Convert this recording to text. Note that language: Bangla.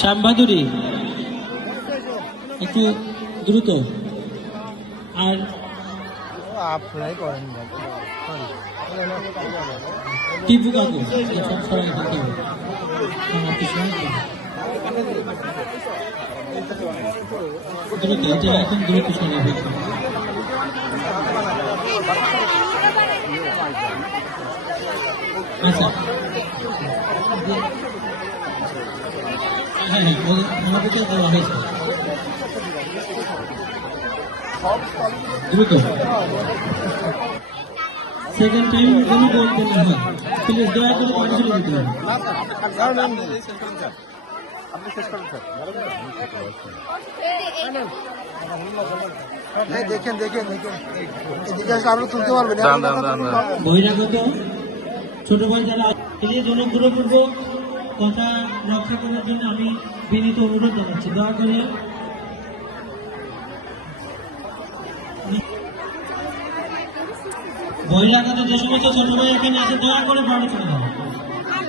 শ্যামবাদুরী একটু দ্রুত। আর আপনারাই করেন টিপু কাকু সবাই করতে হবে। দ্রুত, এটা একদম দ্রুত সময় হচ্ছে। আচ্ছা, হ্যাঁ হ্যাঁ, আমাদেরকে দেওয়া হয়েছে। দ্রুত সেকেন্ড টাইম কোনো বলতে না হয়, প্লিজ দয়া করে কনসিডার দিতে হবে। দেখেন দেখেন দেখেন এদিকে আসলে আরো তুলতে পারবেন। বহিরাগত ছোট ভাই যারা এই জনগুরুপূর্বক কথা রক্ষা করার জন্য আমি বিনীত অনুরোধ জানাচ্ছি, দয়া করে বহিরাগত যে সমস্ত ছোট ভাই এখানে আছে দয়া করে বাড়ি চলে যাবে।